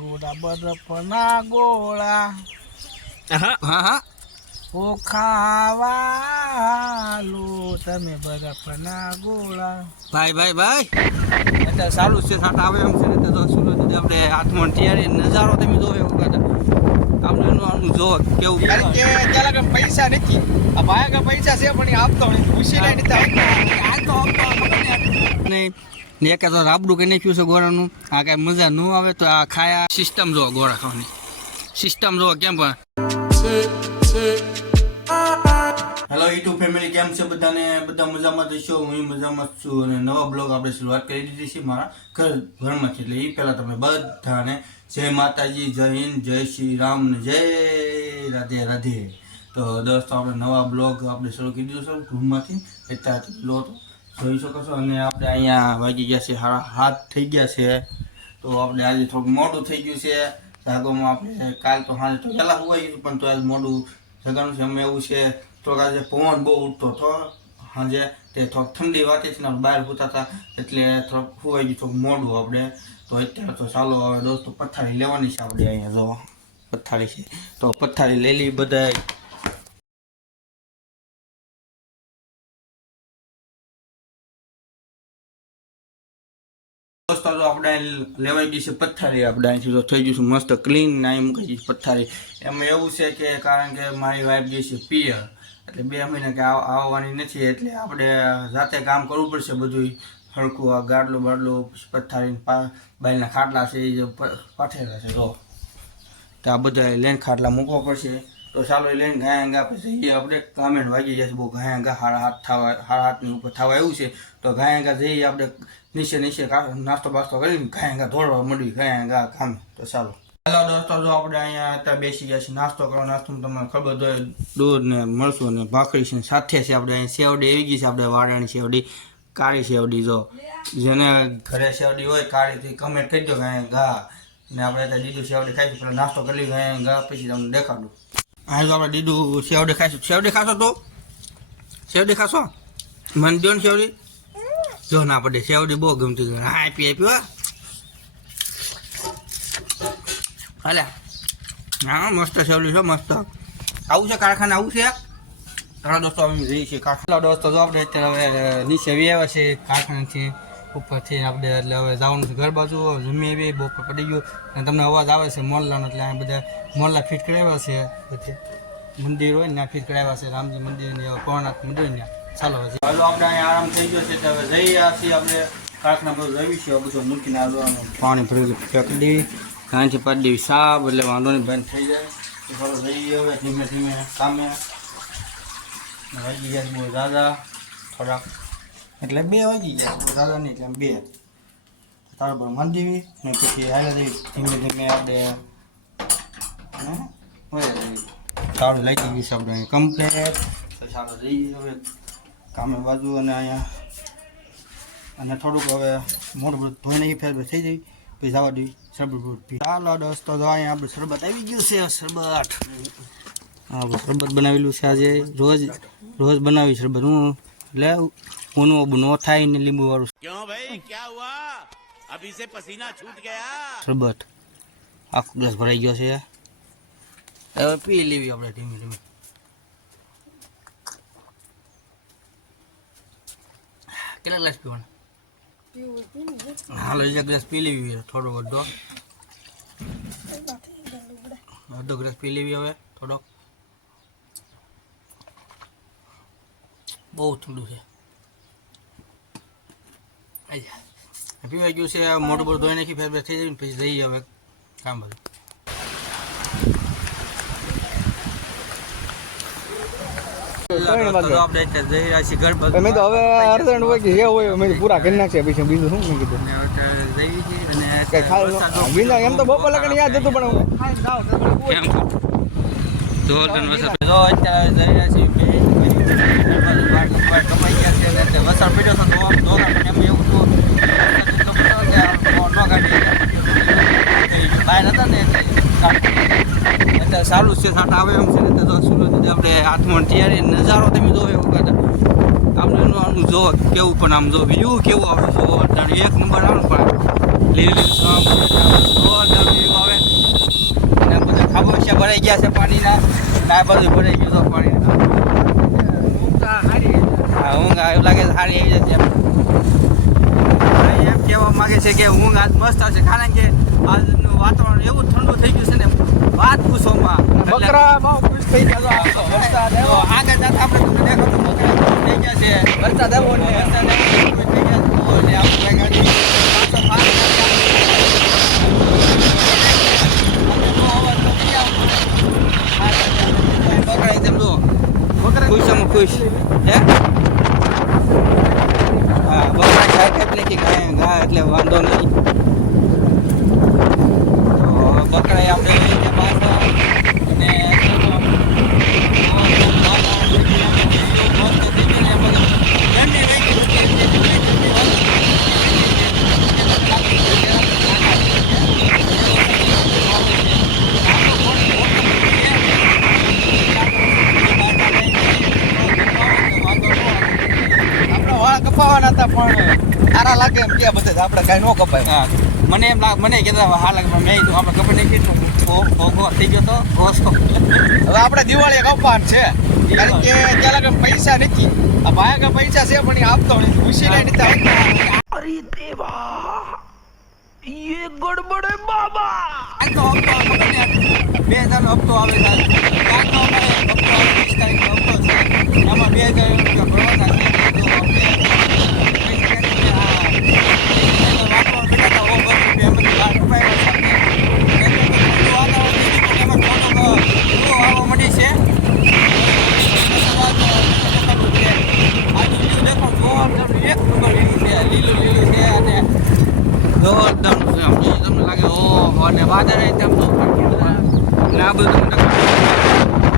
રૂડા બરફના ગોળા. હા હા. ઓ ખાવાલો તમે બરફના ગોળા. ભાઈ ભાઈ ભાઈ. અત્યારે સારું છે સાટ આવે એમ છે ને તો સુરત આપણે હાથમાં તૈયારી નજારો તમે જોવે એવું કદાચ આપણે એનું આનું જોવો કેવું કારણ કે ત્યાં લગન પૈસા નથી. આ ભાઈ પૈસા છે પણ આપતો નથી. ખુશી લઈ નથી. નહીં. ને એક તો રાબડું કે નાખ્યું છે ગોળાનું આ કાંઈ મજા ન આવે તો આ ખાયા સિસ્ટમ જો ગોળા ખાવાની. સિસ્ટમ જો કેમ પણ. હેલો યુટ્યુબ ફેમિલી કેમ છે બધાને? બધા મજામાં જશો હું મજામાં છું અને નવા બ્લોગ આપણે શરૂઆત કરી દીધી છે મારા ઘર ઘરમાં છે. એટલે એ પહેલાં તમે બધાને જય માતાજી, જય હિન્દ, જય શ્રી રામ ને જય રાધે રાધે. તો દોસ્તો, આપણે નવા બ્લોગ આપણે શરૂ કરી દીધો છે. રૂમમાંથી એટલા લો તો. જોઈ શકો છો અને આપણે અહીંયા વાગી ગયા છે હાથ થઈ ગયા છે. તો આપણે આજે થોડુંક મોડું થઈ ગયું છે. જાગોમાં આપણે કાલ તો સાંજે તો પહેલાં હોવાય ગયું, પણ તો આજે મોડું જગાનું છે. અમે એવું છે તો આજે પવન બહુ ઉઠતો હતો સાંજે તે થોડોક ઠંડી વાતી છે ને બહાર હોતા હતા, એટલે થોડોક હોવાઈ ગયું, થોડુંક મોડું આપણે. તો અત્યારે તો ચાલો, હવે દોસ્તો પથારી લેવાની છે આપણે અહીંયા, જો, પથારી છે. તો પથારી લઈ લઈ બધાય. દોસ્તો તો આપણે લેવાઈ ગઈ છે પથ્થારી આપણે અહીંથી તો થઈ ગયું છે મસ્ત ક્લીન ને ગઈ છે પથ્થારી એમાં એવું છે કે કારણ કે મારી વાઈફ ગઈ છે પિયર, એટલે બે મહિના કે આવ- આવવાની નથી, એટલે આપણે જાતે કામ કરવું પડશે બધું હળકું આ ગાડલું બાડલું પથ્થારી બાયના ખાટલા છે, એ જે પ- છે તો આ બધા લેન ખાટલા મૂકવા પડશે. તો ચાલો એ લઈને ગાયા ગા પછી જઈએ આપણે કામેન્ટ વાગી જશે. બહુ ગાયા ગા હારા હાથ થવા હારા હાથની ઉપર થવા એવું છે. તો ગાયા ગા જઈએ આપણે નીચે નીચે નાસ્તો બાસ્તો કરીને ગાયા ગા દોડવા મળી ગાયા ગા કામે. તો ચાલો. હેલો દોસ્તો, જો આપણે અહીંયા અત્યારે બેસી ગયા છીએ નાસ્તો કરવા. નાસ્તો તમને ખબર હોય, દૂધ ને મળશું ને ભાખરી છે સાથે છે આપણે અહીં સેવડી આવી ગઈ છે આપણે વાડાની સેવડી કાળી સેવડી જો. જેને ઘરે સેવડી હોય કાળીથી કમેન્ટ કરી દો ગાયા ગા ને આપણે અત્યારે દીધું સેવડી ખાઈશું. પેલા નાસ્તો કરી લઈએ ગયા, પછી તમને દેખાડું. હા, તો આપણે દીધું સેવડી ખાઈશું. સેવડી ખાશો તો? સેવડી ખાશો? મને દો ને સેવડી જો ના પડે સેવડી બહુ ગમતી હા, આપી આપી, હો. હાલે. હા, મસ્ત સેવડી છે, મસ્ત. આવું છે કારખાના, આવું છે? ઘણા દોસ્તો, અમે જઈએ છીએ. કારખાના, દોસ્તો, જો આપણે અત્યારે નીચે આવ્યા છે કારખાનેથી. ઉપરથી આપણે એટલે હવે જવાનું છે ઘર બાજુ જમી એવી બપોર પડી ગયું. અને તમને અવાજ આવે છે મોરલાનો એટલે આ બધા મોરલા ફિટ કરાવ્યા છે. બધે મંદિર હોય ને ત્યાં ફિટ કરાવ્યા છે. રામજી મંદિર ને કોણાક મંદિર ને ચાલો હવે હાલો, આપણે અહીંયા આરામ થઈ ગયો છે હવે જઈ છીએ આપણે. પ્રાર્થના બધું છે બધું મૂકીને આવવાનું પાણી ભરેલું ફેંકી દેવી કાંઈથી પાડી દેવી એટલે વાંધો નહીં, બંધ થઈ જાય. ચાલો જઈએ હવે, ધીમે ધીમે કામે. વાગી ગયા બહુ દાદા થોડાક એટલે બે વાગી ગયા. દાદાની એટલે બે. તારા પર મન દેવી ને પછી હાલા દેવી. ધીમે ધીમે આપણે સારું લાગી ગયું છે આપણે કમ્પ્લેટ તો ચાલો જઈએ હવે કામે બાજુ અને અહીંયા. અને થોડુંક હવે મોટું બધું ધોઈ નાખી થઈ જઈ પછી જવા દેવી શરબત ચાલો દોસ્તો, તો અહીંયા આપણે શરબત આવી ગયું છે, શરબત. હા, શરબત બનાવેલું છે આજે. રોજ રોજ બનાવી શરબત. હું એટલે કોનું અબ નો થાય ને લીંબુ વાળું. ક્યાં ભાઈ ક્યાં હુઆ? અભી સે પસીના છૂટ ગયા. શરબત. આખો ગ્લાસ ભરાઈ ગયો છે. હવે પી લેવી આપણે ધીમે ધીમે. કેટલા ગ્લાસ પીવાના? હાલો એક ગ્લાસ પી લેવી થોડો અડધો. અડધો ગ્લાસ પી લેવી હવે થોડોક. બહુ ઠંડુ છે. પીવાઈ ગયું છે મોટું મોટું ધોઈ નાખી ફેર ફેર થઈ જાય પછી જઈએ હવે કામ બધું. અમે તો હવે અર્જન્ટ હોય જે હોય અમે પૂરા કરી નાખશે પછી બીજું શું મેં કીધું. બીજા એમ તો બપોર લગન યાદ હતું પણ વરસાદ. અત્યારે જઈ રહ્યા છીએ બે ઘર બાજુ બાર નંબર કમાઈ ગયા છે અને અત્યારે વરસાદ પડ્યો છે તો આમ દોરા પણ એમ એવું હતું વરસાદ એટલો બધો કે આમ ન ગાડી બહાર હતા ને એટલે અત્યારે સારું છે સાટ આવે એમ છે ને તો સુરત આપણે હાથમાં તૈયારી નજારો તમે જોવો એવું આપણે આનું જો કેવું પણ આમ જો વ્યૂ કેવું આવે જો જાણે એક નંબર આવે પણ લીલી આવે. અને બધા વ્યૂ છે ભરાઈ ગયા છે પાણીના. ના બધું ભરાઈ ગયું તો પાણી હા ઊંઘ આ એવું લાગે સારી આવી જશે એમ કહેવા માંગે છે કે ઊંઘ આજ મસ્ત આવશે કારણ કે આજનું વાતાવરણ એવું ઠંડુ થઈ ગયું છે ને વાત પૂછોમાં એટલે- બકરા બહુ ખુશ થઈ ગયા વરસાદ આવ્યો. આગળ જતા આપણે તમને દેખાડું બકરા થઈ ગયા છે. વરસાદ આવ્યો ને? વરસાદ આવ્યો, ખુશ થઈ ગયા છે. તો એટલે આપણે કઈ ગાડી પાછો પાસ બકરા એકદમ જુઓ બકરા ખુશમાં ખુશ હે હા બકરા ખાય એટલે કે ગાય ગા એટલે વાંધો નહીં તો બકરા આપણે લઈ ગયા પાછા અને આપણા વાળ કપાવાના હતા પણ સારા લાગે એમ કે બધે આપણે કાંઈ ન કપાય. હા. મને એમ લાગે મને કહેતા હા લાગે પણ મેં કીધું આપણે ખબર નહીં કેટલું ભોગો થઈ ગયો તો ઓછો હવે આપણે દિવાળી કપાવાનું છે. કારણ કે ત્યાં લાગે પૈસા નથી. આ ભાઈ કે પૈસા છે પણ એ આપતો નથી. ખુશી લઈ નથી. આપતો. આજનો હપ્તો ખબર નહીં બે હજારનો હપ્તો આવે છે આજનો અમારે હપ્તો આવે વીસ તારીખનો હપ્તો છે એમાં બે હજાર રૂપિયા ભરવાના છે તો આપણે વાપરવા બેઠા હતા, ઓ બસ રૂપિયા એમાંથી લાખ રૂપિયા આવ્યા છે. એમાં થોડોક એવો આવવા માંડી છે આજુ દેખો જોરદાર એક નંબર લીલું છે લીલું લીલું છે અને જોરદાર છે આમ જોઈ તમને લાગે ઓહો અને વાદળ તેમ તો એટલે આ બધું તમને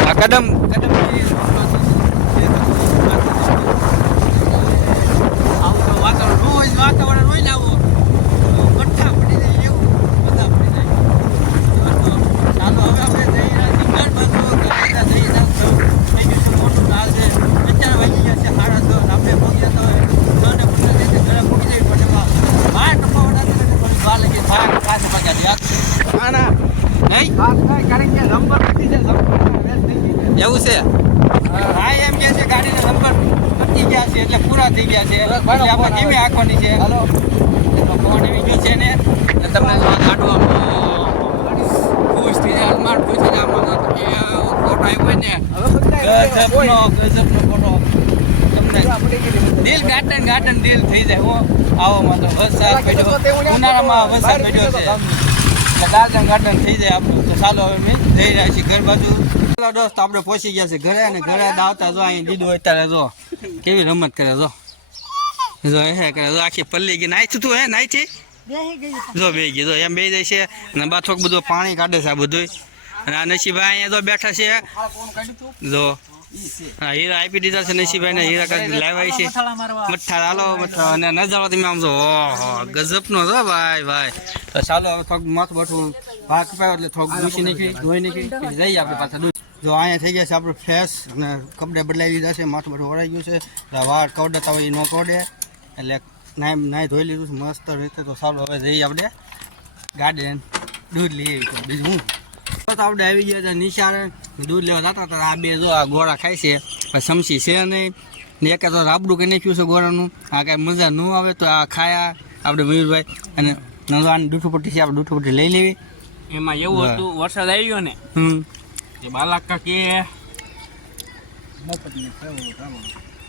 આ કદમ કદમ આવું તો વાતાવરણ રોજ વાતાવરણ રોજ આવું કઠ્ઠા પડી જાય એવું બધા પડી જાય તો ચાલો હવે આપણે જઈ રહ્યા છીએ ઘર બાજુ કલેજા જઈ રહ્યા છીએ. થઈ ગયું છે મોટું નાળ છે અત્યારે વાગી ગયા છે સાડા દસ આપણે પહોંચ્યા તો દસ ને પંદર દિવસે ઘરે પહોંચી જઈએ પણ એમાં બહાર ટપાવડા છે ને થોડી વાર લાગી બહાર ખાસ ભાગ્યા યાદ આના નહીં વાત થાય કારણ કે નંબર નથી છે નંબર વેચ થઈ ગઈ છે. એવું છે હા એમ કે છે ગાડીના નંબર પતી ગયા છે એટલે પૂરા થઈ ગયા છે. આપણે ધીમે આંખવાની છે. હલો. તો એવી ગયું છે ને તમને જો ખુશ થઈ જાય માર ખુશ થઈ જાય આમાં તો કે ફોટો આવ્યો ને. હવે બધાય કોઈ ગજબનો ગજબનો ફોટો તમને આપણી ગઈ બધી. દિલ ગાર્ડન ગાર્ડન દિલ થઈ જાય હો. આવોમાં તો વરસાદ પડ્યો. ઉનાળામાં વરસાદ પડ્યો છે. ગાર્ડન ગાર્ડન થઈ જાય આપણું. તો ચાલો હવે મેં જઈ રહ્યા છીએ ઘર બાજુ. ચાલો દોસ્ત આપણે પહોંચી ગયા છે ઘરે અને ઘરે આવતા જો અહીં દીધું અત્યારે જો. કેવી રમત કરે જો? જો હે કરે જો આખી પલ્લી ગઈ. નાઈ તું હે નાઈ છે જો બે ગઈ જો એમ બે જાય છે અને બા થોડુંક બધું પાણી કાઢે છે આ બધું અને આ નસીબભાઈ અહીંયા જો બેઠા છે. જો હા હીરા આપી દીધા છે નસીબભાઈ ને હીરા કાઢી લાવ્યા છે. મઠ્ઠા હાલો મઠ્ઠા અને નજારો તમે આમ જો ઓહો ગજબનો છો ભાઈ ભાઈ. તો ચાલો હવે થોડુંક મત બઠું ભાગ કપાયો એટલે થોડુંક ઘૂસી નાખી ધોઈ નાખી જઈએ આપણે પાછા જો અહીંયા થઈ ગયા છે આપણું ફ્રેશ અને કપડે બદલાવી લીધા છે માથું બધું વળાઈ ગયું છે. વાળ કવડતા હોય એ ન કવડે. એટલે નાઈ નાઈ ધોઈ લીધું છે મસ્ત રીતે. તો સારું હવે જઈએ આપણે ગાર્ડન દૂધ લઈએ બીજું હું? તો આપણે આવી ગયા હતા નિશાળે. દૂધ લેવા જતા હતા. આ બે જો આ ગોળા ખાય છે. સમસી છે નહીં. ને એક તો રાબડું કંઈ નાખ્યું છે ગોળાનું. આ કાંઈ મજા ન આવે તો આ ખાયા આપણે મયુરભાઈ અને નંદવાની દૂઠું પટ્ટી છે આપણે દૂઠું પટ્ટી લઈ લેવી. એમાં એવું હતું વરસાદ આવ્યો ને. હમ. કે બાલાકા કે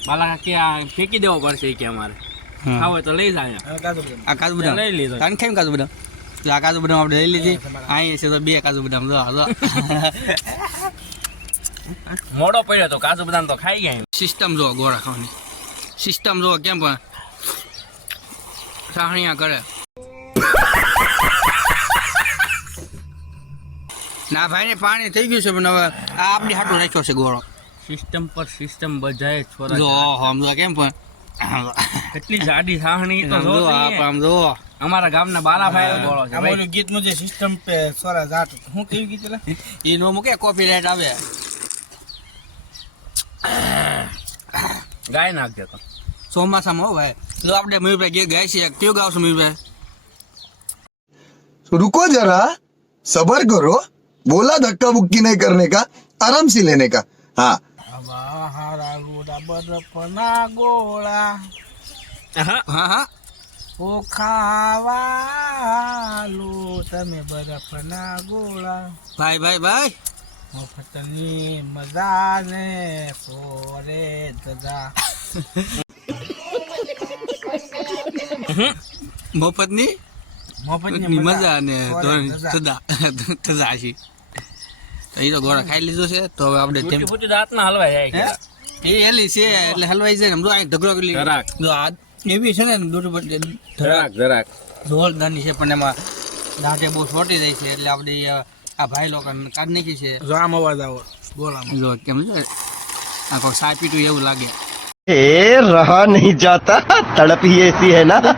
બાલાકા કે આ ફેંકી દેવો પડશે કે અમારે. ખાવે તો લઈ જાય આ કાજુ બદામ. લઈ લીધો. તાન કેમ કાજુ બદામ? આ કાજુ બદામ આપણે લઈ લીધી. અહીં છે તો બે કાજુ બદામ. જો જો. મોડો પડ્યો તો કાજુ બદામ તો ખાઈ ગયા સિસ્ટમ જો ગોળા ખાવાની. સિસ્ટમ જો કેમ પણ સાહણિયા કરે. ના ભાઈને પાણી થઈ ગયું છે પણ હવે આ આપણી હાટું રાખ્યો છે ગોળો. સિસ્ટમ પર સિસ્ટમ બજાય છોરા જો સમજો કેમ પણ કેટલી જાડી સાહણી તો જો આમ જો અમારા ગામના બાલાભાઈ ગોળો છે ભાઈ. ઓલું ગીતનું જે સિસ્ટમ પે છોરા જાટ હું કેવું ગીત એટલે? એ નો મૂકે કોપીરાઈટ આવે. ગાય નાખજો તો. ચોમાસામાં હો ભાઈ. જો આપણે મયુરભાઈ ગાય છે કયું ગાવશું મયુરભાઈ રૂકો જરા સબર કરો. बोला धक्का बुक्की नहीं करने का आराम से लेने का हाँ હારા ગોડા બરફના ગોળા હા હા ઓ ખાવાલો તમે બરફના ગોળા ભાઈ ભાઈ ભાઈ મફતની મજા ને પોરે દદા મફતની ની મજા અને તદા તદા છે તો એ તો ગોળા ખાઈ લીધો છે તો હવે આપણે તેમ પૂછ્યું દાંતમાં હલવાઈ જાય કે. એ હેલી છે એટલે હલવાઈ જાય ને આ ઢગલો કરી જો આ એવી છે ને દોઢ ધરાક ધરાક જોરદારની છે પણ એમાં દાંતે બહુ છોટી જાય છે એટલે આપણે આ ભાઈ લોકો કાઢ નાખી છે. જો આમ અવાજ આવો આમ જો કેમ છે? આ કોઈ સાપીટું એવું લાગે. એ રહા નહીં જાતા તડપી હી એસી હે ના.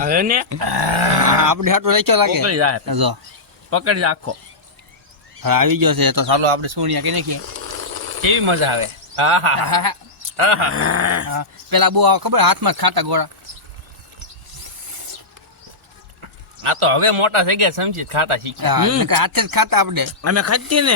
હવે ને. આપણે હાટો રાખ્યો લાગે. જો. પકડી રાખો આવી ગયો છે તો ચાલો આપણે સોનિયા કે નાખીએ કેવી મજા આવે? આહા આહા હા, પેલા બહુ આવે ખબર હાથમાં ખાતા ગોળા. આ તો હવે મોટા થઈ ગયા સમજી ખાતા શીખ્યા. હાથે જ ખાતા આપણે. અમે ખાતી ને